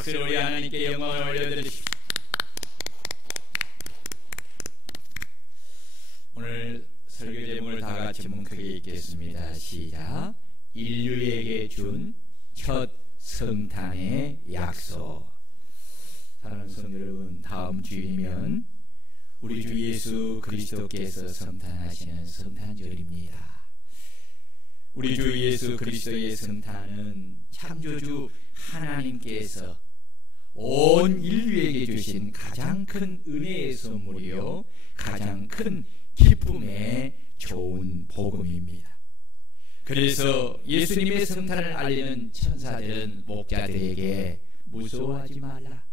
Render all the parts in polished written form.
박수로 우리 하나님께 영광을 올려드리십시오. 오늘 설교 제목을 다 같이 뭉크게 읽겠습니다. 시작. 인류에게 준 첫 성탄의 약속. 사랑하는 성도 여러분, 다음 주이면 우리 주 예수 그리스도께서 성탄하시는 성탄절입니다. 우리 주 예수 그리스도의 성탄은 창조주 하나님께서 온 인류에게 주신 가장 큰 은혜의 선물이요, 가장 큰 기쁨의 좋은 복음입니다. 그래서 예수님의 성탄을 알리는 천사들은 목자들에게 무서워하지 말라,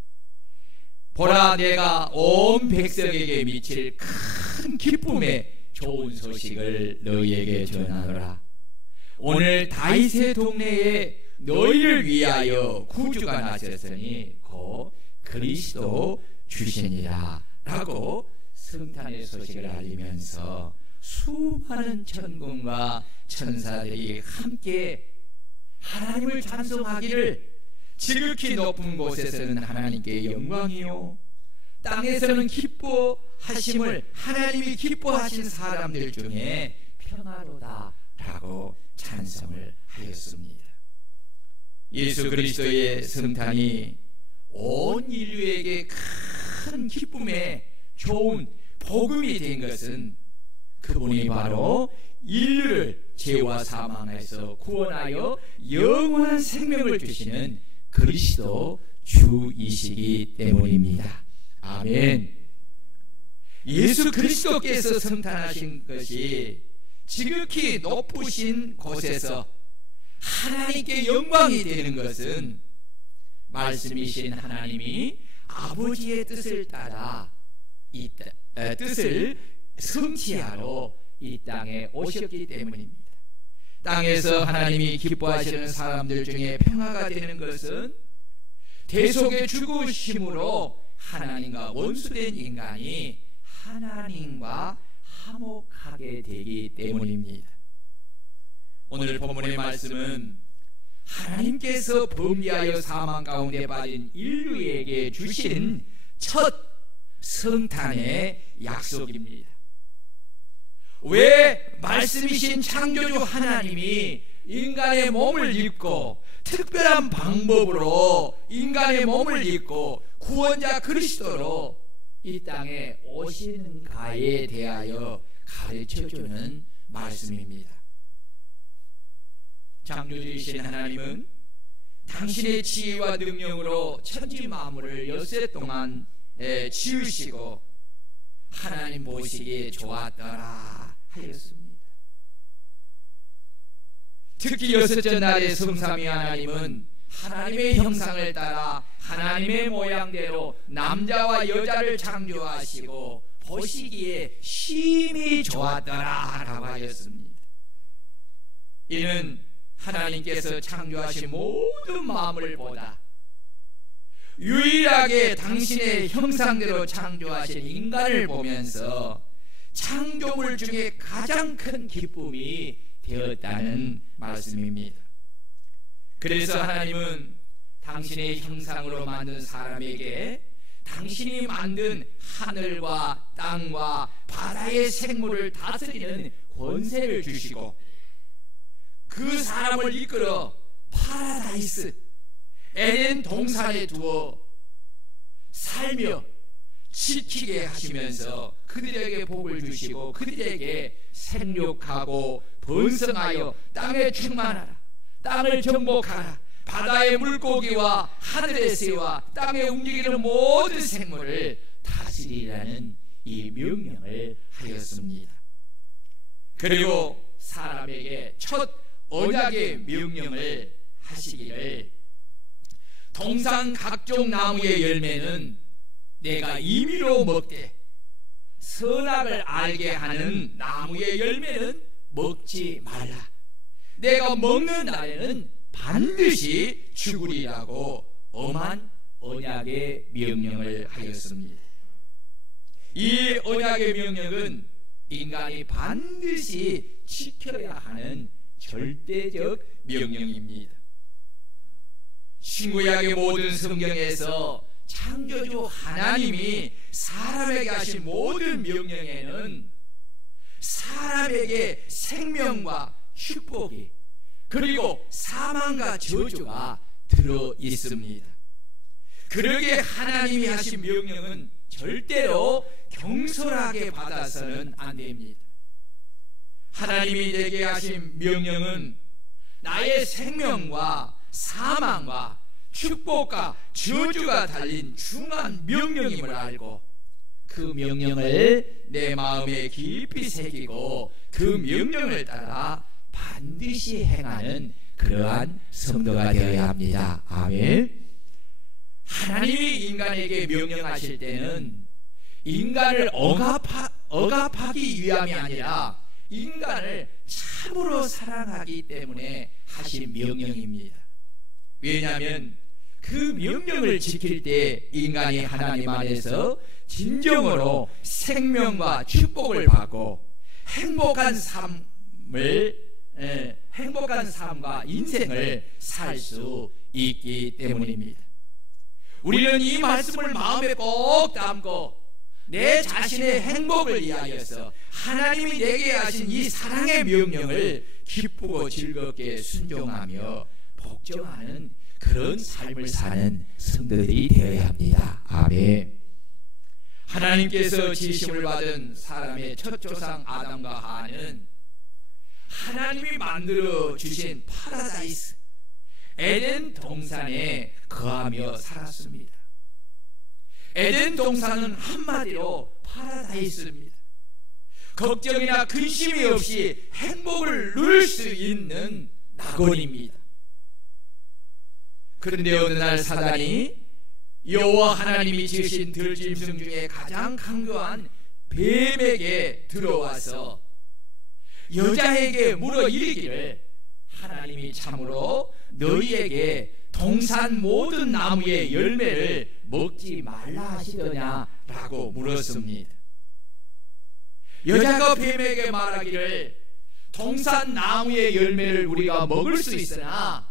보라 내가 온 백성에게 미칠 큰 기쁨의 좋은 소식을 너희에게 전하노라. 오늘 다윗의 동네에 너희를 위하여 구주가 나셨으니 곧 그리스도 주시니라 라고 성탄의 소식을 알리면서 수많은 천군과 천사들이 함께 하나님을 찬송하기를, 지극히 높은 곳에서는 하나님께 영광이요, 땅에서는 기뻐하심을 하나님이 기뻐하신 사람들 중에 평화로다 라고 찬송을 하였습니다. 예수 그리스도의 성탄이 온 인류에게 큰 기쁨의 좋은 복음이 된 것은 그분이 바로 인류를 죄와 사망에서 구원하여 영원한 생명을 주시는 그리스도 주이시기 때문입니다. 아멘. 예수 그리스도께서 성탄하신 것이 지극히 높으신 곳에서 하나님께 영광이 되는 것은 말씀이신 하나님이 아버지의 뜻을 따라 이 뜻을 성취하러 이 땅에 오셨기 때문입니다. 땅에서 하나님이 기뻐하시는 사람들 중에 평화가 되는 것은 대속의 죽으심으로 하나님과 원수된 인간이 하나님과 화목하게 되기 때문입니다. 오늘 본문의 말씀은 하나님께서 범죄하여 사망 가운데 빠진 인류에게 주신 첫 성탄의 약속입니다. 왜 말씀이신 창조주 하나님이 인간의 몸을 입고 특별한 방법으로 인간의 몸을 입고 구원자 그리스도로 이 땅에 오시는가에 대하여 가르쳐주는 말씀입니다. 창조주이신 하나님은 당신의 지혜와 능력으로 천지 만물을 엿새 동안 지으시고 하나님 보시기에 좋았더라 하였습니다. 특히 여섯째 날에 성삼위 하나님은 하나님의 형상을 따라 하나님의 모양대로 남자와 여자를 창조하시고 보시기에 심히 좋았더라 라고 하였습니다. 이는 하나님께서 창조하신 모든 만물보다 유일하게 당신의 형상대로 창조하신 인간을 보면서 창조물 중에 가장 큰 기쁨이 되었다는 말씀입니다. 그래서 하나님은 당신의 형상으로 만든 사람에게 당신이 만든 하늘과 땅과 바다의 생물을 다스리는 권세를 주시고 그 사람을 이끌어 파라다이스 에덴 동산에 두어 살며 지키게 하시면서 그들에게 복을 주시고 그들에게 생육하고 번성하여 땅에 충만하라, 땅을 정복하라, 바다의 물고기와 하늘의 새와 땅에 움직이는 모든 생물을 다스리라는 이 명령을 하였습니다. 그리고 사람에게 첫 언약의 명령을 하시기를, 동산 각종 나무의 열매는 내가 임의로 먹되 선악을 알게 하는 나무의 열매는 먹지 말라. 내가 먹는 날에는 반드시 죽으리라고 엄한 언약의 명령을 하였습니다. 이 언약의 명령은 인간이 반드시 지켜야 하는 절대적 명령입니다. 신구약의 모든 성경에서 창조주 하나님이 사람에게 하신 모든 명령에는 사람에게 생명과 축복이 그리고 사망과 저주가 들어 있습니다. 그러기에 하나님이 하신 명령은 절대로 경솔하게 받아서는 안 됩니다. 하나님이 내게 하신 명령은 나의 생명과 사망과 축복과 저주가 달린 중한 명령임을 알고 그 명령을 내 마음에 깊이 새기고 그 명령을 따라 반드시 행하는 그러한 성도가 되어야 합니다. 아멘. 하나님이 인간에게 명령하실 때는 인간을 억압하기 위함이 아니라 인간을 참으로 사랑하기 때문에 하신 명령입니다. 왜냐하면 그 명령을 지킬 때 인간이 하나님 안에서 진정으로 생명과 축복을 받고 행복한 삶과 인생을 살 수 있기 때문입니다. 우리는 이 말씀을 마음에 꼭 담고 내 자신의 행복을 위하여서 하나님이 내게 하신 이 사랑의 명령을 기쁘고 즐겁게 순종하며 복종하는 그런 삶을 사는 성도들이 되어야 합니다. 아멘. 하나님께서 지으심을 받은 사람의 첫 조상 아담과 하와는 하나님이 만들어 주신 파라다이스 에덴 동산에 거하며 살았습니다. 에덴 동산은 한마디로 파라다이스입니다. 걱정이나 근심이 없이 행복을 누릴 수 있는 낙원입니다. 그런데 어느 날 사단이 여호와 하나님이 지으신 들짐승 중에 가장 강교한 뱀에게 들어와서 여자에게 물어 이르기를 하나님이 참으로 너희에게 동산 모든 나무의 열매를 먹지 말라 하시더냐라고 물었습니다. 여자가 뱀에게 말하기를 동산 나무의 열매를 우리가 먹을 수 있으나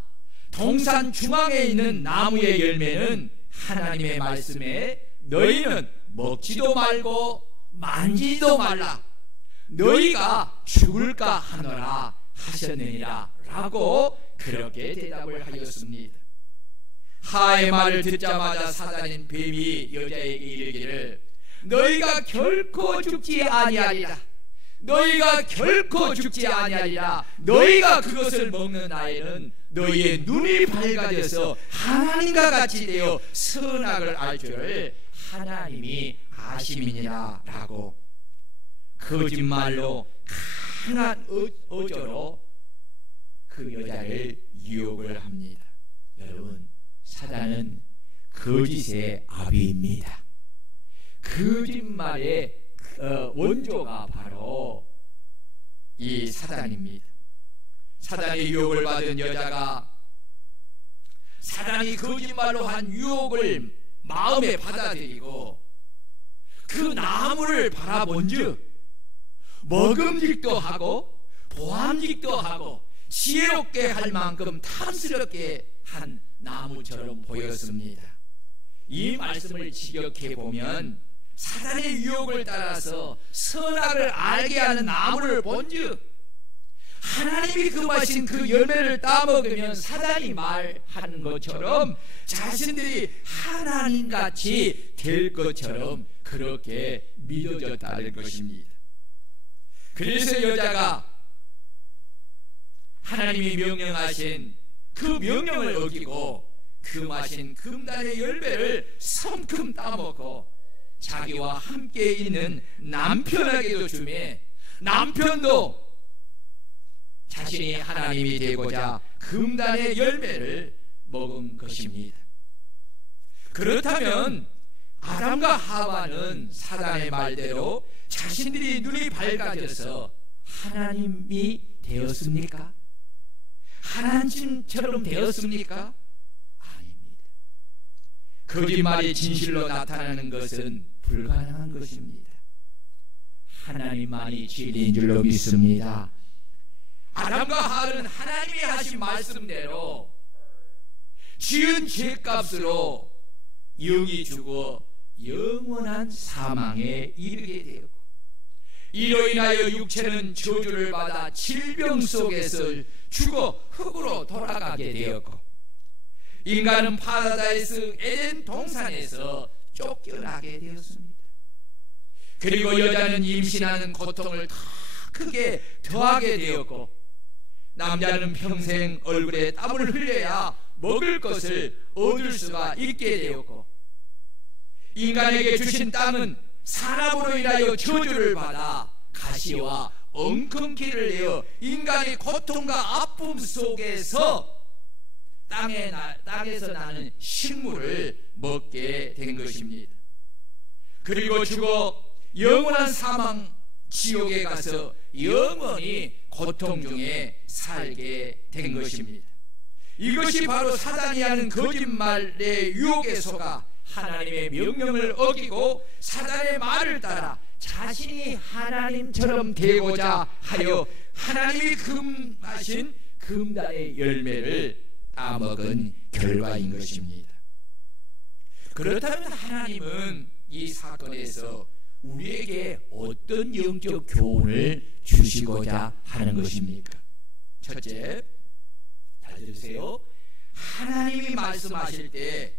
동산 중앙에 있는 나무의 열매는 하나님의 말씀에 너희는 먹지도 말고 만지지도 말라 너희가 죽을까 하노라 하셨느니라 라고 그렇게 대답을 하였습니다. 하와의 말을 듣자마자 사단인 뱀이 여자에게 이르기를 너희가 결코 죽지 아니하리라 너희가 결코 죽지 아니하리라 너희가 그것을 먹는 날에는 너희의 눈이 밝아져서 하나님과 같이 되어 선악을 알 줄을 하나님이 아심이니라 라고 거짓말로 강한 어조로 그 여자를 유혹을 합니다. 여러분, 사단은 거짓의 아비입니다. 거짓말의 원조가 바로 이 사단입니다. 사단의 유혹을 받은 여자가 사단이 거짓말로 한 유혹을 마음에 받아들이고 그 나무를 바라본 즉 먹음직도 하고 보암직도 하고 지혜롭게 할 만큼 탐스럽게 한 나무처럼 보였습니다. 이 말씀을 직역해 보면 사단의 유혹을 따라서 선악을 알게 하는 나무를 본즉 하나님이 금하신 그 열매를 따먹으면 사단이 말하는 것처럼 자신들이 하나님같이 될 것처럼 그렇게 믿어졌다는 것입니다. 그래서 여자가 하나님이 명령하신 그 명령을 어기고 금하신 금단의 열매를 성큼 따먹고 자기와 함께 있는 남편에게도 주매 남편도 자신이 하나님이 되고자 금단의 열매를 먹은 것입니다. 그렇다면 아담과 하와는 사단의 말대로 자신들이 눈이 밝아져서 하나님이 되었습니까? 하나님처럼 되었습니까? 아닙니다. 거짓말이 진실로 나타나는 것은 불가능한 것입니다. 하나님만이 진리인 줄로 믿습니다. 아담과 하와는 하나님이 하신 말씀대로 지은 죄값으로 영이 죽어 영원한 사망에 이르게 되었고, 이로 인하여 육체는 저주를 받아 질병 속에서 죽어 흙으로 돌아가게 되었고, 인간은 파라다이스 에덴 동산에서 쫓겨나게 되었습니다. 그리고 여자는 임신하는 고통을 더 크게 더하게 되었고, 남자는 평생 얼굴에 땀을 흘려야 먹을 것을 얻을 수가 있게 되었고, 인간에게 주신 땅은 산업으로 인하여 저주를 받아 가시와 엉겅퀴를 내어 인간의 고통과 아픔 속에서 땅에서 나는 식물을 먹게 된 것입니다. 그리고 죽어 영원한 사망 지옥에 가서 영원히 고통 중에 살게 된 것입니다. 이것이 바로 사단이 하는 거짓말의 유혹에 속아 하나님의 명령을 어기고 사단의 말을 따라 자신이 하나님처럼 되고자 하여 하나님이 금하신 금단의 열매를 따먹은 결과인 것입니다. 그렇다면 하나님은 이 사건에서 우리에게 어떤 영적 교훈을 주시고자 하는 것입니까? 첫째, 잘 들으세요. 하나님이 말씀하실 때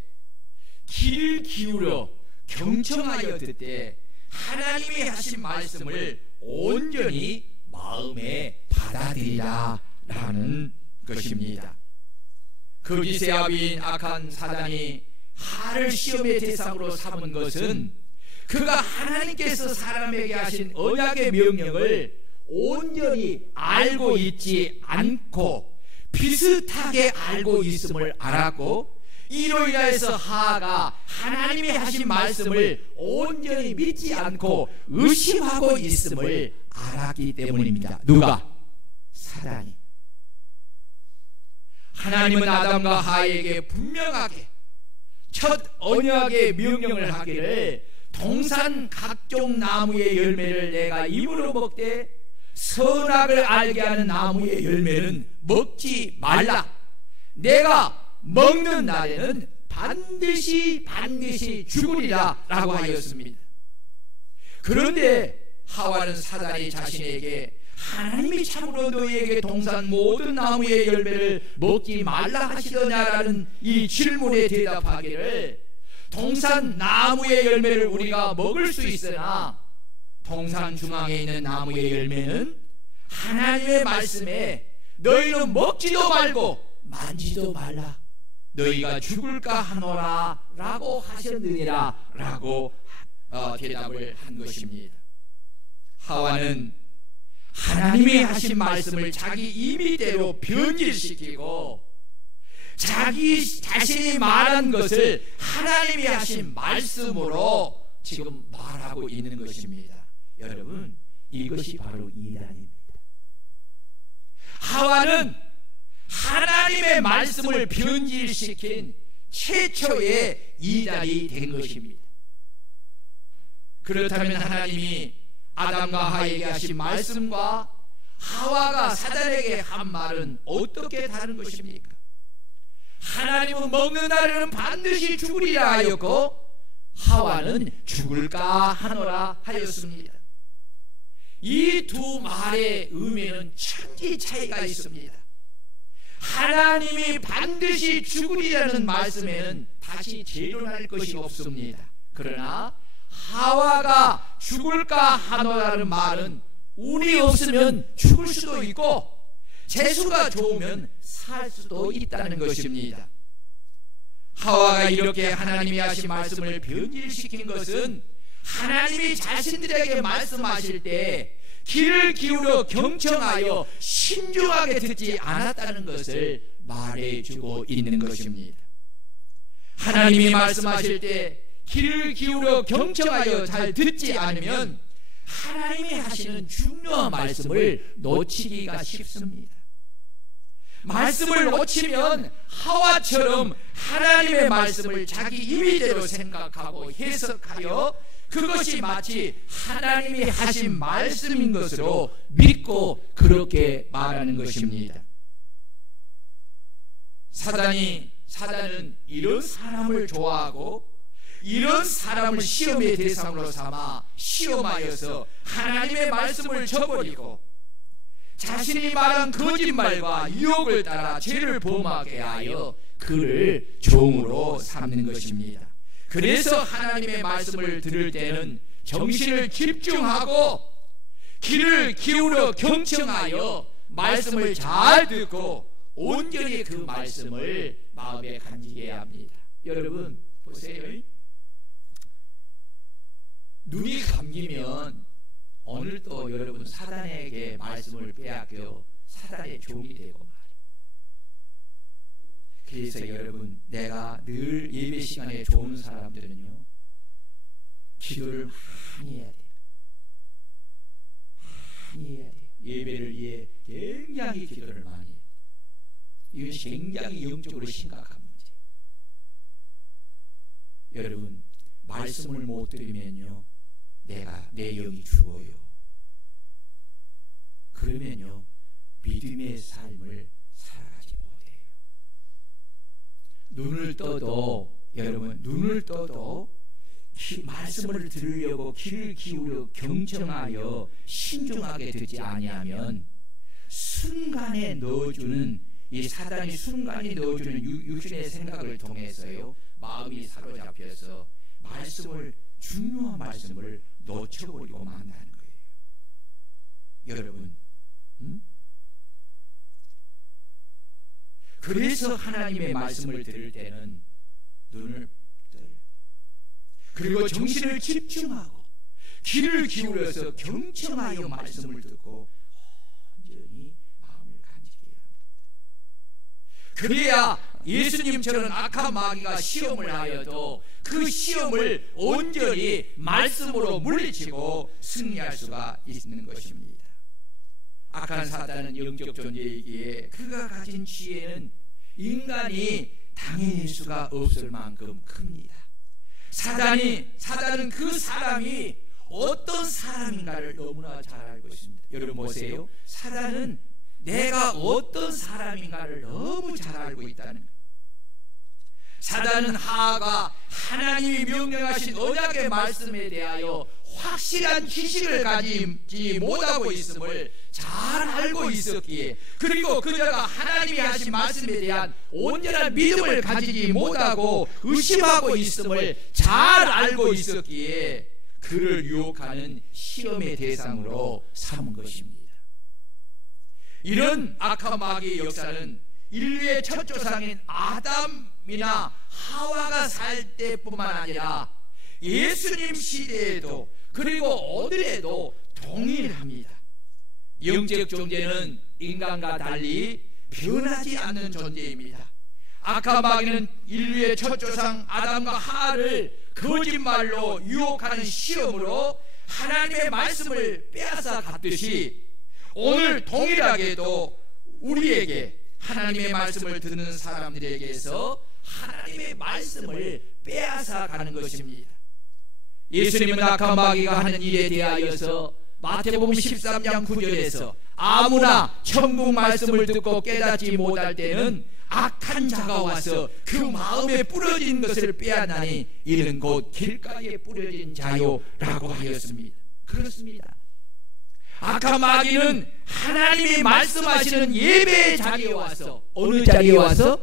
귀를 기울여 경청하여 듣되 하나님이 하신 말씀을 온전히 마음에 받아들이라 라는 것입니다. 거짓의 아비인 악한 사단이 하를 시험의 대상으로 삼은 것은 그가 하나님께서 사람에게 하신 언약의 명령을 온전히 알고 있지 않고 비슷하게 알고 있음을 알았고, 이로 인하여서 하가 하나님이 하신 말씀을 온전히 믿지 않고 의심하고 있음을 알았기 때문입니다. 누가? 사단이. 하나님은 아담과 하에게 분명하게 첫 언약의 명령을 하기를 동산 각종 나무의 열매를 내가 입으로 먹되 선악을 알게 하는 나무의 열매는 먹지 말라. 내가 먹는 날에는 반드시 죽으리라 라고 하였습니다. 그런데 하와는 사단이 자신에게 하나님이 참으로 너희에게 동산 모든 나무의 열매를 먹지 말라 하시더냐라는 이 질문에 대답하기를, 동산 나무의 열매를 우리가 먹을 수 있으나 동산 중앙에 있는 나무의 열매는 하나님의 말씀에 너희는 먹지도 말고 만지도 말라, 너희가 죽을까 하노라 라고 하셨느니라 라고 대답을 한 것입니다. 하와는 하나님이 하신 말씀을 자기 임의대로 변질시키고 자기 자신이 말한 것을 하나님이 하신 말씀으로 지금 말하고 있는 것입니다. 여러분, 이것이 바로 이단입니다. 하와는 하나님의 말씀을 변질시킨 최초의 이단이 된 것입니다. 그렇다면 하나님이 아담과 하에게 하신 말씀과 하와가 사단에게 한 말은 어떻게 다른 것입니까? 하나님은 먹는 날에는 반드시 죽으리라 하였고 하와는 죽을까 하노라 하였습니다. 이 두 말의 의미는 천지 차이가 있습니다. 하나님이 반드시 죽으리라는 말씀에는 다시 재론할 것이 없습니다. 그러나 하와가 죽을까 하노라는 말은 운이 없으면 죽을 수도 있고 재수가 좋으면 살 수도 있다는 것입니다. 하와가 이렇게 하나님이 하신 말씀을 변질시킨 것은 하나님이 자신들에게 말씀하실 때 귀를 기울여 경청하여 신중하게 듣지 않았다는 것을 말해주고 있는 것입니다. 하나님이 말씀하실 때 귀를 기울여 경청하여 잘 듣지 않으면 하나님이 하시는 중요한 말씀을 놓치기가 쉽습니다. 말씀을 놓치면 하와처럼 하나님의 말씀을 자기 임의대로 생각하고 해석하여 그것이 마치 하나님이 하신 말씀인 것으로 믿고 그렇게 말하는 것입니다. 사단이 사단은 이런 사람을 좋아하고 이런 사람을 시험의 대상으로 삼아 시험하여서 하나님의 말씀을 저버리고 자신이 말한 거짓말과 유혹을 따라 죄를 범하게 하여 그를 종으로 삼는 것입니다. 그래서 하나님의 말씀을 들을 때는 정신을 집중하고 귀를 기울여 경청하여 말씀을 잘 듣고 온전히 그 말씀을 마음에 간직해야 합니다. 여러분 보세요. 눈이 감기면 오늘도 여러분 사단에게 말씀을 빼앗겨 사단의 종이 되고 말이에요. 그래서 여러분, 내가 늘 예배 시간에 좋은 사람들은요, 기도를 많이 해야 돼요. 많이 해야 돼요. 예배를 위해 굉장히 기도를 많이 해요. 이것이 굉장히 영적으로 심각한 문제예요. 여러분, 말씀을 못 들으면요, 내 영이 죽어요. 그러면요, 믿음의 삶을 살아가지 못해요. 눈을 떠도, 여러분, 눈을 떠도 말씀을 들으려고 귀를 기울여 경청하여 신중하게 듣지 아니하면 순간에 넣어주는, 이 사단이 순간에 넣어주는 육신의 생각을 통해서요, 마음이 사로잡혀서 말씀을, 중요한 말씀을 놓쳐버리고 만다는 거예요. 여러분, 그래서 하나님의 말씀을 들을 때는 눈을 떠요. 그리고 정신을 집중하고 귀를 기울여서 경청하여 말씀을 듣고 온전히 마음을 간직해야 합니다. 그래야 예수님처럼 악한 마귀가 시험을 하여도 그 시험을 온전히 말씀으로 물리치고 승리할 수가 있는 것입니다. 악한 사단은 영적 존재이기에 그가 가진 지혜는 인간이 당해낼 수가 없을 만큼 큽니다. 사단은 그 사람이 어떤 사람인가를 너무나 잘 알고 있습니다. 여러분 보세요. 사단은 내가 어떤 사람인가를 너무 잘 알고 있다는 거예요. 사단은 하하가 하나님이 명령하신 언약의 말씀에 대하여 확실한 지식을 가지지 못하고 있음을 잘 알고 있었기에, 그리고 그녀가 하나님이 하신 말씀에 대한 온전한 믿음을 가지지 못하고 의심하고 있음을 잘 알고 있었기에 그를 유혹하는 시험의 대상으로 삼은 것입니다. 이런 악한 마귀의 역사는 인류의 첫 조상인 아담이나 하와가 살 때뿐만 아니라 예수님 시대에도, 그리고 오늘에도 동일합니다. 영적 존재는 인간과 달리 변하지 않는 존재입니다. 악한 마귀는 인류의 첫 조상 아담과 하와를 거짓말로 유혹하는 시험으로 하나님의 말씀을 빼앗아 갔듯이 오늘 동일하게도 우리에게, 하나님의 말씀을 듣는 사람들에게서 하나님의 말씀을 빼앗아 가는 것입니다. 예수님은 악한 마귀가 하는 일에 대하여서 마태복음 13장 9절에서 아무나 천국 말씀을 듣고 깨닫지 못할 때는 악한 자가 와서 그 마음에 뿌려진 것을 빼앗나니 이는 곧 길가에 뿌려진 자요 라고 하였습니다. 그렇습니다. 악한 마귀는 하나님이 말씀하시는 예배의 자리에 와서, 어느 자리에 와서?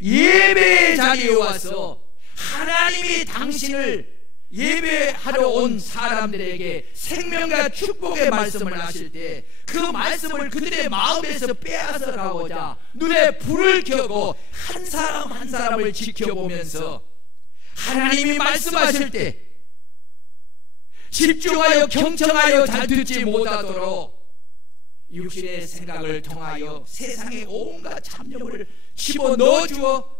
예배의 자리에 와서 하나님이 당신을 예배하러 온 사람들에게 생명과 축복의 말씀을 하실 때 그 말씀을 그들의 마음에서 빼앗아 가고자 눈에 불을 켜고 한 사람 한 사람을 지켜보면서 하나님이 말씀하실 때 집중하여 경청하여 잘 듣지 못하도록 육신의 생각을 통하여 세상의 온갖 잡념을 집어넣어 주어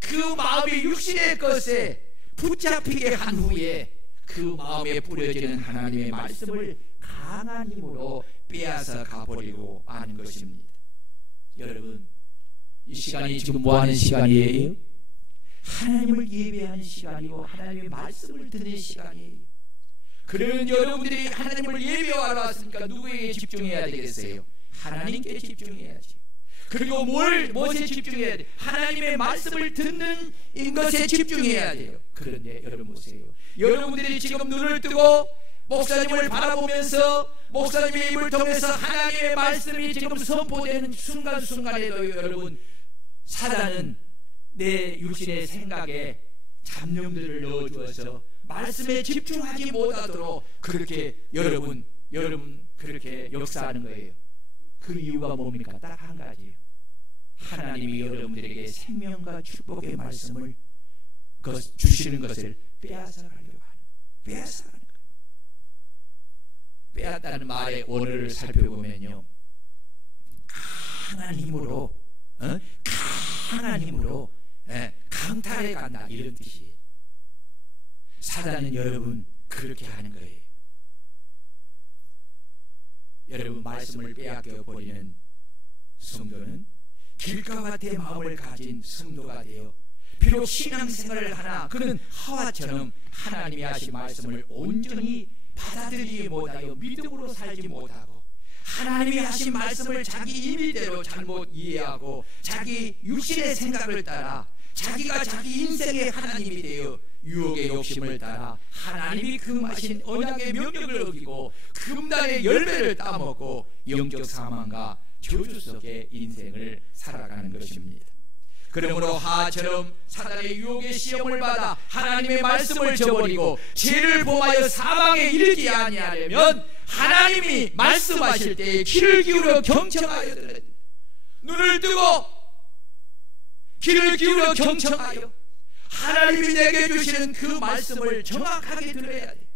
그 마음이 육신의 것에 붙잡히게 한 후에 그 마음에 뿌려지는 하나님의 말씀을 강한 힘으로 빼앗아 가버리고 마는 것입니다. 여러분, 이 시간이 지금 뭐하는 시간이에요? 하나님을 예배하는 시간이고 하나님의 말씀을 듣는 시간이에요. 그러면 여러분들이 하나님을 예배하러 왔으니까 누구에게 집중해야 되겠어요? 하나님께 집중해야지. 그리고 무엇에 집중해야 돼? 하나님의 말씀을 듣는 것에 집중해야 돼요. 그런데 여러분 보세요. 여러분들이 지금 눈을 뜨고 목사님을 바라보면서 목사님의 입을 통해서 하나님의 말씀이 지금 선포되는 순간순간에도 여러분, 사단은 내 육신의 생각에 잡념들을 넣어주어서 말씀에 집중하지 못하도록 그렇게 여러분 그렇게 역사하는 거예요. 그 이유가 뭡니까? 딱 한 가지예요. 하나님이 여러분들에게 생명과 축복의 말씀을 주시는 것을 빼앗아가려고 하는, 빼앗아가는 거예요. 빼앗다는 말의 원어를 살펴보면요, 강한 힘으로 강한 힘으로 강탈해 간다, 이런 뜻이에요. 사단은 여러분 그렇게 하는 거예요. 여러분, 말씀을 빼앗겨 버리는 성도는 길가와 같은 마음을 가진 성도가 되어 비록 신앙생활을 하나 그는 하와처럼 하나님이 하신 말씀을 온전히 받아들이지 못하여 믿음으로 살지 못하고 하나님이 하신 말씀을 자기 임의대로 잘못 이해하고 자기 육신의 생각을 따라 자기가 자기 인생의 하나님이 되어 유혹의 욕심을 따라 하나님이 금하신 언약의 명령을 어기고 금단의 열매를 따먹고 영적 사망과 저주 속의 인생을 살아가는 것입니다. 그러므로 하처럼 사단의 유혹의 시험을 받아 하나님의 말씀을 저버리고 죄를 범하여 사망에 이르지 아니하려면 하나님이 말씀하실 때에 귀를 기울여 경청하여 들으라. 눈을 뜨고 귀를 기울여 경청하여 하나님이 내게 주시는 그 말씀을 정확하게 들어야 돼.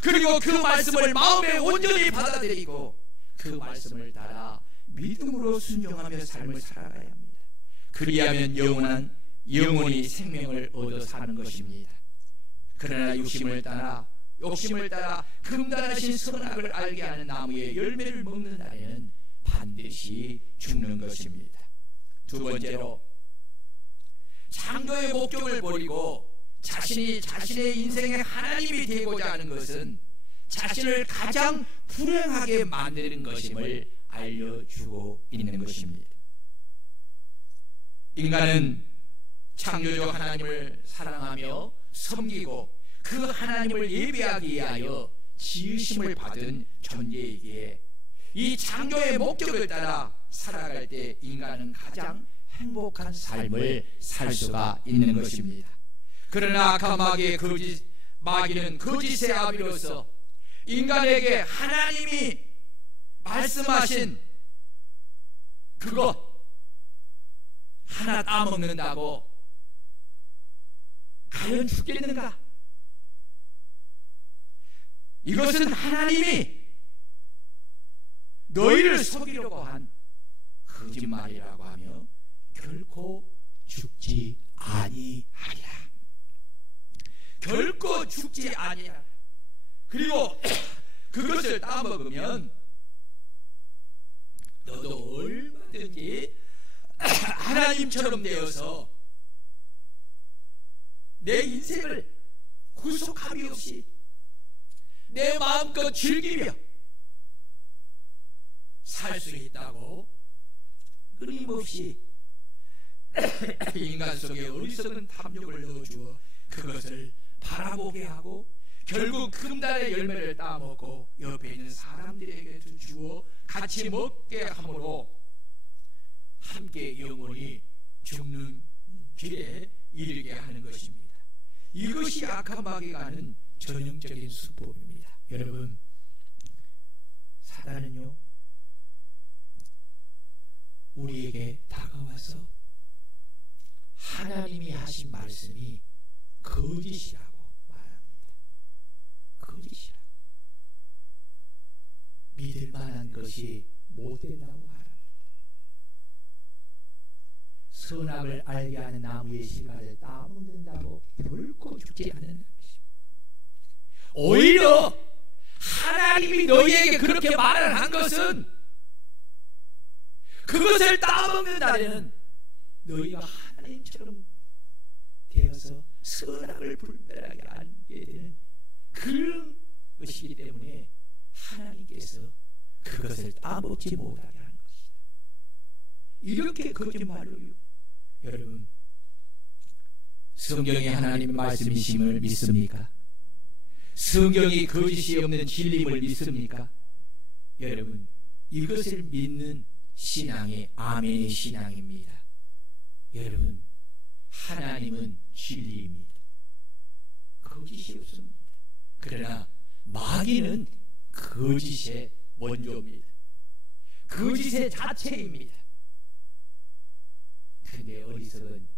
그리고 그 말씀을 마음에 온전히 받아들이고 그 말씀을 따라 믿음으로 순종하며 삶을 살아가야 합니다. 그리하면 영원히 생명을 얻어 사는 것입니다. 그러나 욕심을 따라 금단하신 선악을 알게 하는 나무의 열매를 먹는 날에는 반드시 죽는 것입니다. 두 번째로, 창조의 목적을 버리고 자신의 인생의 하나님이 되고자 하는 것은 자신을 가장 불행하게 만드는 것임을 알려주고 있는 것입니다. 인간은 창조주 하나님을 사랑하며 섬기고 그 하나님을 예배하기 위하여 지으심을 받은 존재이기에 이 창조의 목적을 따라 살아갈 때 인간은 가장 행복한 삶을 살 수가 있는 것입니다. 그러나 악한 마귀는 거짓의 아비로서 인간에게 하나님이 말씀하신 그것 하나 따먹는다고 과연 죽겠는가? 이것은 하나님이 너희를 속이려고 한 거짓말이라고 하며 결코 죽지 아니하리라. 결코 죽지 아니하리라. 그리고 그것을 따먹으면 너도 얼마든지 하나님처럼 되어서 내 인생을 구속함이 없이 내 마음껏 즐기며 살 수 있다고 끊임없이 인간 속에 어리석은 탐욕을 넣어주어 그것을 바라보게 하고 결국 금단의 열매를 따먹고 옆에 있는 사람들에게도 주어 같이 먹게 함으로 함께 영원히 죽는 길에 이르게 하는 것입니다. 이것이 악한 마귀가 하는 전형적인 수법입니다. 여러분, 사단은요 우리에게 다가와서 하나님이 하신 말씀이 거짓이라고 말합니다. 거짓이라고, 믿을 만한 것이 못된다고 말합니다. 선악을 알게 하는 나무의 실과를 따먹는다고 결코 죽지 않는다는 것입니다. 오히려 하나님이 너희에게 그렇게 말을 한 것은 그것을 따먹는 날에는 너희가 하나님처럼 되어서 선악을 분별하게 알게 되는 그런 것이기 때문에 하나님께서 그것을 따먹지 못하게 하는 것이다. 이렇게 거짓말로요. 여러분, 성경이 하나님의 말씀이심을 믿습니까? 성경이 거짓이 없는 진리임을 믿습니까? 여러분, 이것을 믿는 신앙이 아멘의 신앙입니다. 여러분, 하나님은 진리입니다. 거짓이 없습니다. 그러나 마귀는 거짓의 원조입니다. 거짓의 자체입니다. 그런데 어리석은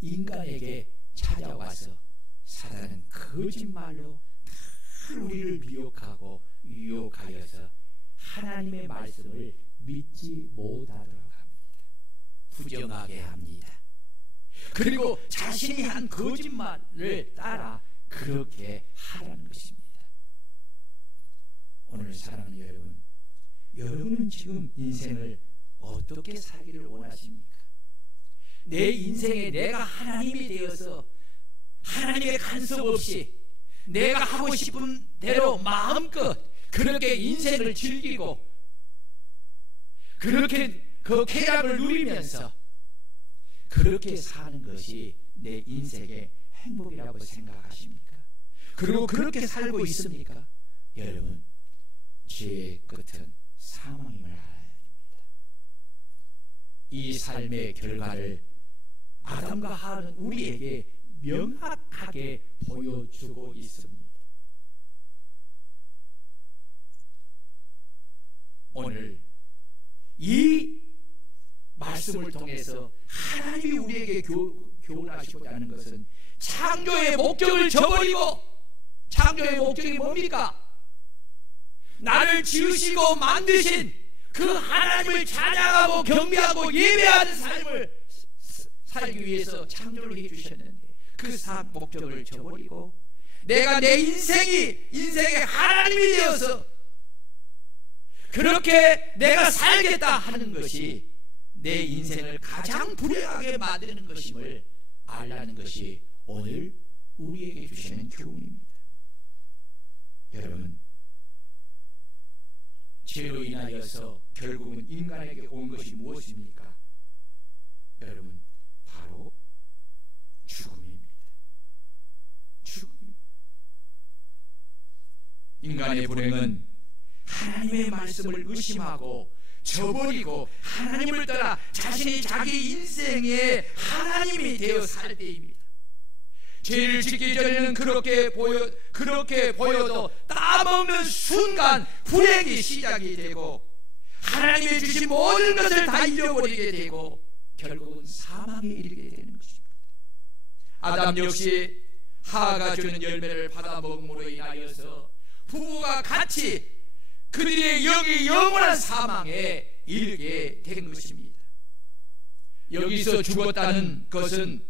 인간에게 찾아와서 사단은 거짓말로 다 우리를 미혹하고 유혹하여서 하나님의 말씀을 믿지 못하도록 합니다. 부정하게 합니다. 그리고 자신이 한 거짓말을 따라 그렇게 하라는 것입니다. 오늘 사랑하는 여러분, 여러분은 지금 인생을 어떻게 살기를 원하십니까? 내 인생에 내가 하나님이 되어서 하나님의 간섭 없이 내가 하고 싶은 대로 마음껏 그렇게 인생을 즐기고 그렇게 그 쾌락을 누리면서 그렇게 사는 것이 내 인생의 행복이라고 생각하십니까? 그리고 그렇게 살고 있습니까? 여러분, 죄의 끝은 사망임을 알아야 됩니다. 이 삶의 결과를 아담과 하와는 우리에게 명확하게 보여주고 있습니다. 오늘 이 말씀을 통해서 하나님이 우리에게 교훈하시고자 하는 것은 창조의 목적을 저버리고, 창조의 목적이 뭡니까? 나를 지으시고 만드신 그 하나님을 찬양하고 경배하고 예배하는 삶을 살기 위해서 창조를 해주셨는데 그 목적을 저버리고 내가 내 인생의 하나님이 되어서 그렇게 내가 살겠다 하는 것이 내 인생을 가장 불행하게 만드는 것임을 알라는 것이 오늘 우리에게 주시는 교훈입니다. 여러분, 죄로 인하여서 결국은 인간에게 온 것이 무엇입니까? 여러분, 바로 죽음입니다. 죽음. 인간의 불행은 하나님의 말씀을 의심하고 저버리고 하나님을 떠나 자신이 자기 인생의 하나님이 되어 살 때입니다. 죄를 짓기 전에는 그렇게 보여도 따먹는 순간 불행이 시작이 되고 하나님이 주신 모든 것을 다 잃어버리게 되고 결국은 사망에 이르게 되는 것입니다. 아담 역시 하와가 주는 열매를 받아먹음으로 인하여서 부부가 같이 그들의 영원한 사망에 이르게 된 것입니다. 여기서 죽었다는 것은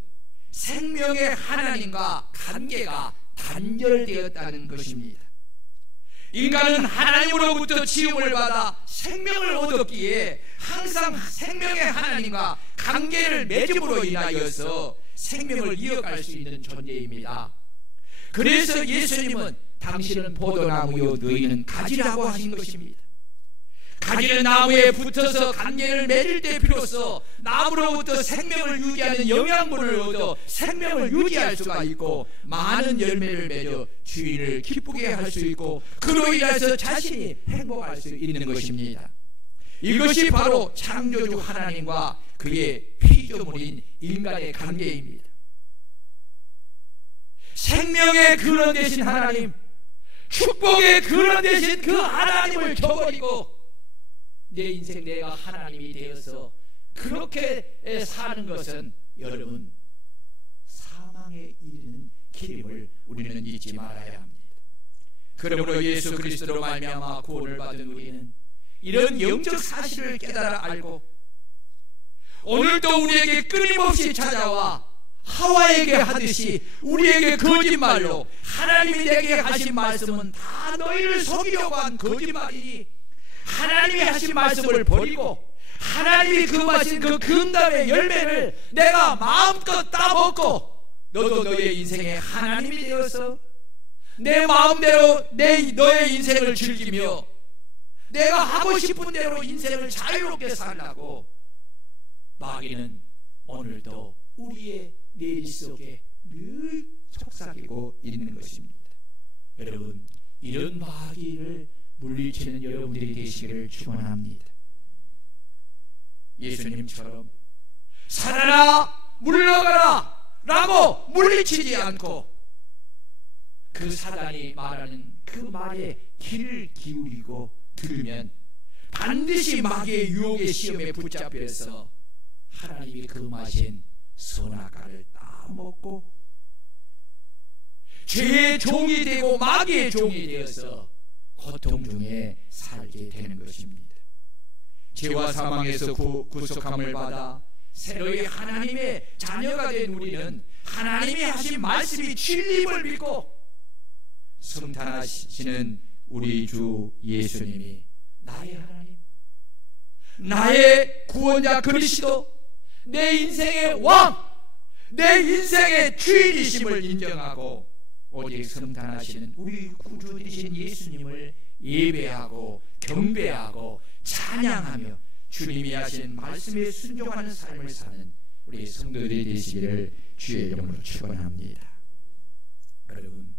생명의 하나님과 관계가 단절되었다는 것입니다. 인간은 하나님으로부터 지음을 받아 생명을 얻었기에 항상 생명의 하나님과 관계를 맺음으로 인하여서 생명을 이어갈 수 있는 존재입니다. 그래서 예수님은 당신은 포도나무요 너희는 가지라고 하신 것입니다. 가지는 나무에 붙어서 관계를 맺을 때 비로소 나무로부터 생명을 유지하는 영양분을 얻어 생명을 유지할 수가 있고 많은 열매를 맺어 주인을 기쁘게 할 수 있고 그로 인해서 자신이 행복할 수 있는 것입니다. 이것이 바로 창조주 하나님과 그의 피조물인 인간의 관계입니다. 생명의 근원 되신 하나님, 축복의 근원 되신 그 하나님을 저버리고 내 인생 내가 하나님이 되어서 그렇게 사는 것은 여러분 사망에 이르는 길임을 우리는 잊지 말아야 합니다. 그러므로 예수 그리스도로 말미암아 구원을 받은 우리는 이런 영적 사실을 깨달아 알고 오늘도 우리에게 끊임없이 찾아와 하와에게 하듯이 우리에게 거짓말로 하나님이 내게 하신 말씀은 다 너희를 속이려고 한 거짓말이니 하나님이 하신 말씀을 버리고 하나님이 그하신 그 금담의 열매를 내가 마음껏 따먹고 너도 너의 인생의 하나님이 되어서 내 마음대로 너의 인생을 즐기며 내가 하고 싶은 대로 인생을 자유롭게 살라고 마귀는 오늘도 우리의 뇌 속에 늘 속삭이고 있는 것입니다. 여러분, 이런 마귀를 물리치는 여러분들이 되시기를 축원합니다. 예수님처럼 살아라, 물러가라 라고 물리치지 않고 그 사단이 말하는 그 말에 귀를 기울이고 들으면 반드시 마귀의 유혹의 시험에 붙잡혀서 하나님이 금하신 선악과를 따먹고 죄의 종이 되고 마귀의 종이 되어서 고통 중에 살게 되는 것입니다. 죄와 사망에서 구속함을 받아 새로이 하나님의 자녀가 된 우리는 하나님이 하신 말씀이 진리임을 믿고 성탄하시는 우리 주 예수님이 나의 하나님, 나의 구원자 그리스도, 내 인생의 왕, 내 인생의 주인이심을 인정하고 오직 성탄하시는 우리 구주 되신 예수님을 예배하고 경배하고 찬양하며 주님이 하신 말씀에 순종하는 삶을 사는 우리 성도들이 되시기를 주의 이름으로 축원합니다. 여러분,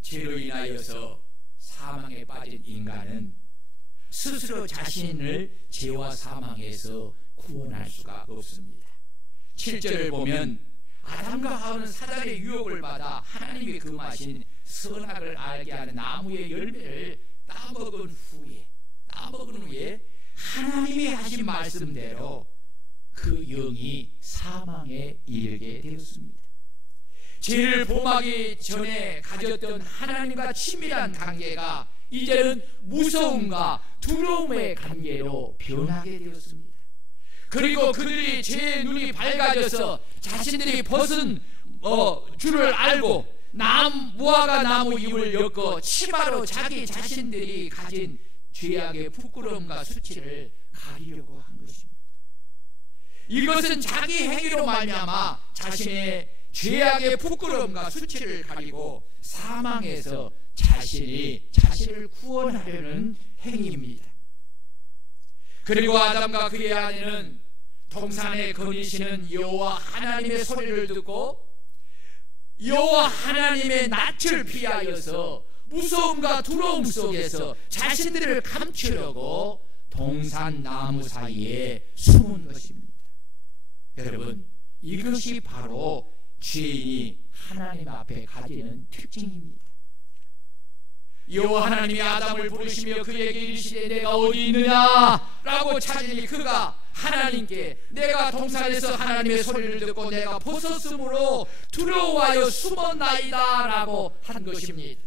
죄로 인하여서 사망에 빠진 인간은 스스로 자신을 죄와 사망에서 구원할 수가 없습니다. 7절을 보면 아담과 하와는 사단의 유혹을 받아 하나님이 금하신 선악을 알게 하는 나무의 열매를 따먹은 후에 하나님이 하신 말씀대로 그 영이 사망에 이르게 되었습니다. 죄를 범하기 전에 가졌던 하나님과 친밀한 관계가 이제는 무서움과 두려움의 관계로 변하게 되었습니다. 그리고 그들이 죄의 눈이 밝아져서 자신들이 벗은 줄을 알고 무화과 나무 잎을 엮어 치마로 자기 자신들이 가진 죄악의 부끄러움과 수치를 가리려고 한 것입니다. 이것은 자기 행위로 말미암아 자신의 죄악의 부끄러움과 수치를 가리고 사망에서 자신을 구원하려는 행위입니다. 그리고 아담과 그의 아내는 동산에 거니시는 여호와 하나님의 소리를 듣고 여호와 하나님의 낯을 피하여서 무서움과 두려움 속에서 자신들을 감추려고 동산 나무 사이에 숨은 것입니다. 여러분, 이것이 바로 죄인이 하나님 앞에 가지는 특징입니다. 여호와 하나님이 아담을 부르시며 그에게 이르시되 내가 어디 있느냐 라고 찾으니 그가 하나님께 내가 동산에서 하나님의 소리를 듣고 내가 벗었으므로 두려워하여 숨었나이다 라고 한 것입니다.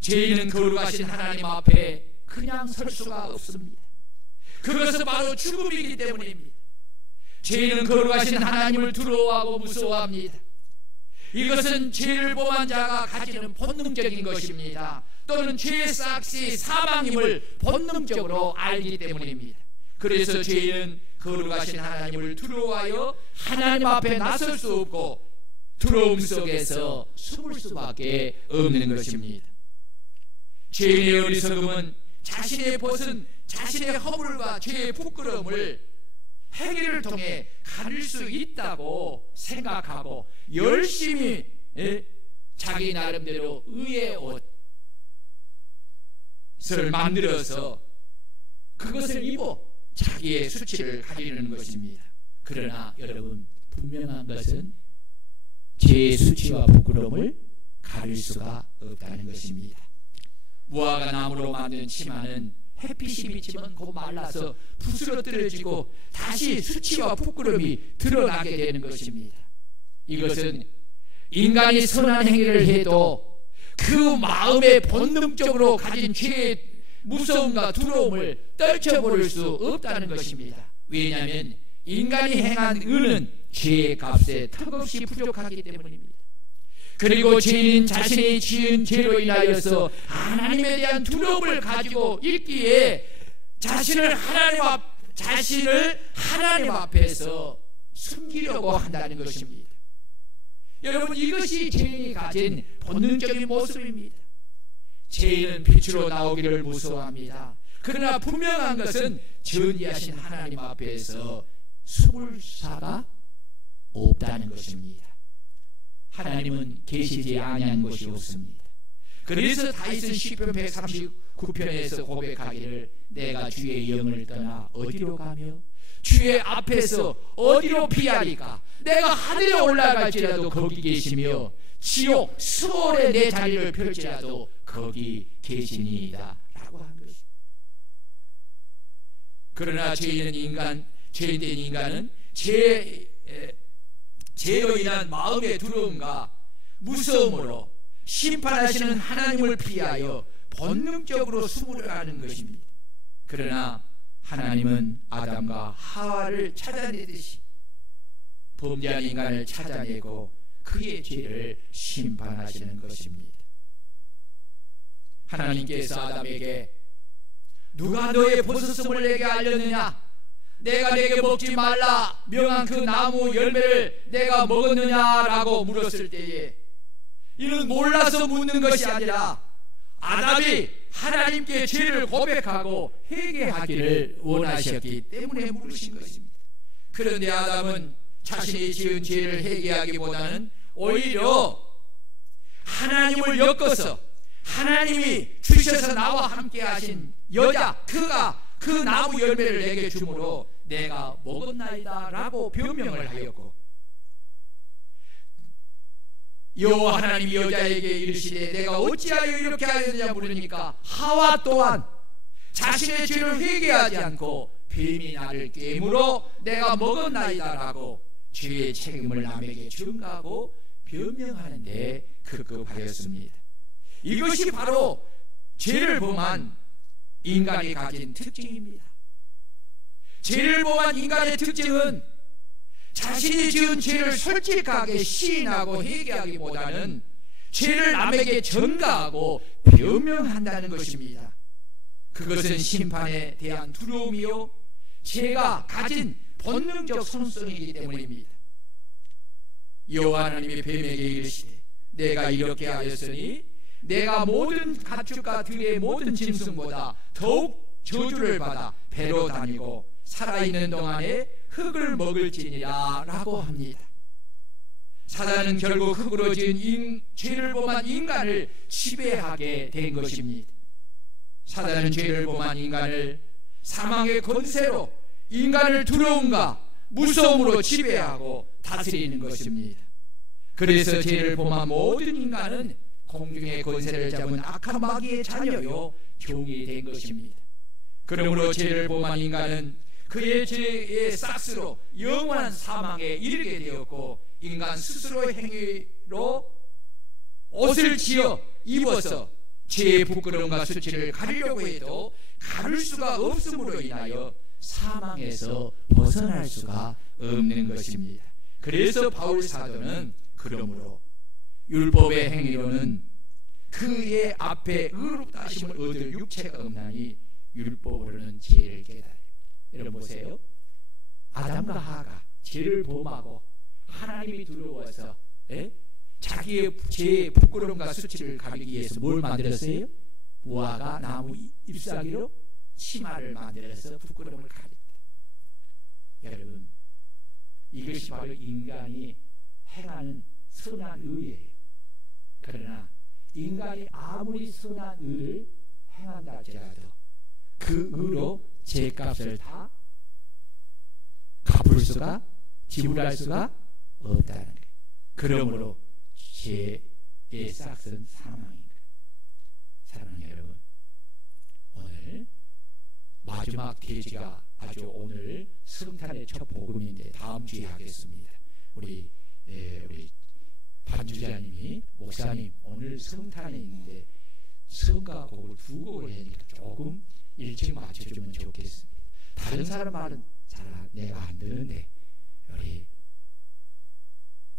죄인은 거룩하신 하나님 앞에 그냥 설 수가 없습니다. 그것은 바로 죽음이기 때문입니다. 죄인은 거룩하신 하나님을 두려워하고 무서워합니다. 이것은 죄를 범한 자가 가지는 본능적인 것입니다. 또는 죄의 싹시 사망임을 본능적으로 알기 때문입니다. 그래서 죄인은 거룩하신 하나님을 두려워하여 하나님 앞에 나설 수 없고 두려움 속에서 숨을 수밖에 없는 것입니다. 죄인의 어리석음은 자신의 벗은 자신의 허물과 죄의 부끄러움을 행위를 통해 가릴 수 있다고 생각하고 열심히 자기 나름대로 의의 옷을 만들어서 그것을 입어 자기의 수치를 가리는 것입니다. 그러나 여러분, 분명한 것은 죄의 수치와 부끄러움을 가릴 수가 없다는 것입니다. 무화과 나무로 만든 치마는 햇빛이 비치면 곧 말라서 부스러뜨려지고 다시 수치와 부끄러움이 드러나게 되는 것입니다. 이것은 인간이 선한 행위를 해도 그 마음에 본능적으로 가진 죄의 무서움과 두려움을 떨쳐버릴 수 없다는 것입니다. 왜냐하면 인간이 행한 의는 죄의 값에 턱없이 부족하기 때문입니다. 그리고 죄인은 자신이 지은 죄로 인하여서 하나님에 대한 두려움을 가지고 있기에 자신을 하나님 앞에서 숨기려고 한다는 것입니다. 여러분, 이것이 죄인이 가진 본능적인 모습입니다. 죄인은 빛으로 나오기를 무서워합니다. 그러나 분명한 것은 전지하신 하나님 앞에서 숨을 사가 없다는 것입니다. 하나님은 계시지 아니한 것이 없습니다. 그래서 다윗은 시편 139편에서 고백하기를 내가 주의 영을 떠나 어디로 가며 주의 앞에서 어디로 피하리까? 내가 하늘에 올라갈지라도 거기 계시며 지옥 수월에 내 자리를 펼지라도 거기 계시니이다 라고 한 것입니다. 그러나 죄인된 인간은 죄로 인한 마음의 두려움과 무서움으로 심판하시는 하나님을 피하여 본능적으로 숨으려는 것입니다. 그러나 하나님은 아담과 하와를 찾아내듯이 범죄한 인간을 찾아내고 그의 죄를 심판하시는 것입니다. 하나님께서 아담에게 누가 너의 버섯음을 내게 알렸느냐? 내가 내게 먹지 말라 명한 그 나무 열매를 내가 먹었느냐라고 물었을 때에 이는 몰라서 묻는 것이 아니라 아담이 하나님께 죄를 고백하고 회개하기를 원하셨기 때문에 물으신 것입니다. 그런데 아담은 자신이 지은 죄를 회개하기보다는 오히려 하나님을 엮어서 하나님이 주셔서 나와 함께 하신 여자 그가 그 나무 열매를 내게 주므로 내가 먹었나이다 라고 변명을 하였고, 여호와 하나님이 여자에게 이르시되 내가 어찌하여 이렇게 하였느냐 물으니까 하와 또한 자신의 죄를 회개하지 않고 뱀이 나를 깨물어 내가 먹었나이다 라고 죄의 책임을 남에게 전가하고 변명하는데 급급하였습니다. 이것이 바로 죄를 범한 인간이 가진 특징입니다. 죄를 범한 인간의 특징은 자신이 지은 죄를 솔직하게 시인하고 회개하기보다는 죄를 남에게 전가하고 변명한다는 것입니다. 그것은 심판에 대한 두려움이요 죄가 가진 본능적 손성이기 때문입니다. 여호와 하나님이 뱀에게 이르시되 내가 이렇게 하였으니 내가 모든 가축과 들의 모든 짐승보다 더욱 저주를 받아 배로 다니고 살아있는 동안에 흙을 먹을지니라 라고 합니다. 사단은 결국 흙으로 지은 죄를 범한 인간을 지배하게 된 것입니다. 사단은 죄를 범한 인간을 사망의 권세로 인간을 두려움과 무서움으로 지배하고 다스리는 것입니다. 그래서 죄를 범한 모든 인간은 공중의 권세를 잡은 악한 마귀의 자녀요 종이 된 것입니다. 그러므로 죄를 범한 인간은 그의 죄의 싹스로 영원한 사망에 이르게 되었고, 인간 스스로의 행위로 옷을 지어 입어서 죄의 부끄러움과 수치를 가리려고 해도 가릴 수가 없음으로 인하여 사망에서 벗어날 수가 없는 것입니다. 그래서 바울 사도는 그러므로 율법의 행위로는 그의 앞에 의롭다 하심을 얻을 육체가 없나니 율법으로는 죄를 깨달아. 여러분 보세요. 아담과 하가 죄를 범하고 하나님이 두려워서 자기의 죄의 부끄러움과 수치를 가리기 위해서 뭘 만들었어요? 무화과 나무 잎사귀로 치마를 만들어서 부끄러움을 가렸다. 여러분 이것이 바로 인간이 행하는 선한 의예요. 그러나 인간이 아무리 선한 의를 행한다 할지라도 그 의로 죄값을 다 갚을 수가 지불할 수가 없다는 거예요. 그러므로 죄의 싹은 사망인 거예요. 사랑하는 여러분, 오늘 마지막 대지가 아주 오늘 성탄의 첫 복음인데 다음 주에 하겠습니다. 우리 반주자님이 목사님 오늘 성탄에 있는데 성가 곡을 2곡을 해니까 조금 일찍 맞춰주면 좋겠습니다. 다른 사람 말은 잘 내가 안 듣는데 우리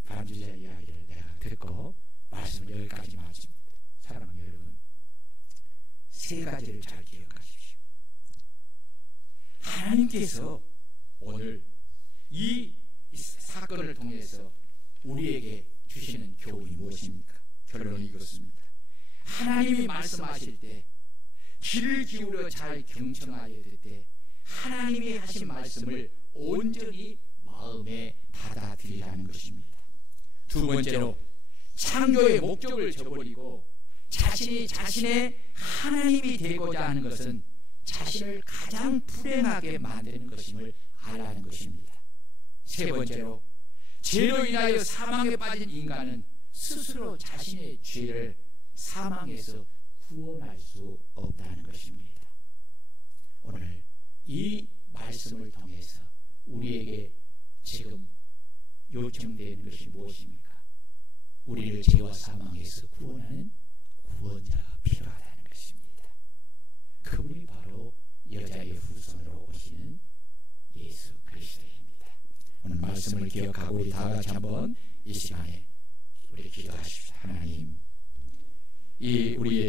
반주자 이야기를 내가 듣고 말씀을 여기까지 마칩니다. 사랑하는 여러분, 3가지를 잘 기억하십시오. 하나님께서 오늘 이 사건을 통해서 우리에게 주시는 교훈이 무엇입니까? 결론은 이것입니다. 하나님이 말씀하실 때 귀를 기울여 잘 경청하여 듣되 하나님이 하신 말씀을 온전히 마음에 받아들이라는 것입니다. 두 번째로 창조의 목적을 저버리고 자신이 자신의 하나님이 되고자 하는 것은 자신을 가장 불행하게 만드는 것임을 알라는 것입니다. 세 번째로 죄로 인하여 사망에 빠진 인간은 스스로 자신의 죄를 사망에서 구원할 수 없다는 것입니다. 오늘 이 말씀을 통해서 우리에게 지금 요청되는 것이 무엇입니까? 우리를 죄와 사망에서 구원하는 구원자가 필요하다는 것입니다. 그분이 바로 여자의 후손으로 오시는 예수 그리스도입니다. 오늘 말씀을 기억하고 우리 다 같이 한번 이 시간에 우리 기도하십시오. 하나님, 이 우리의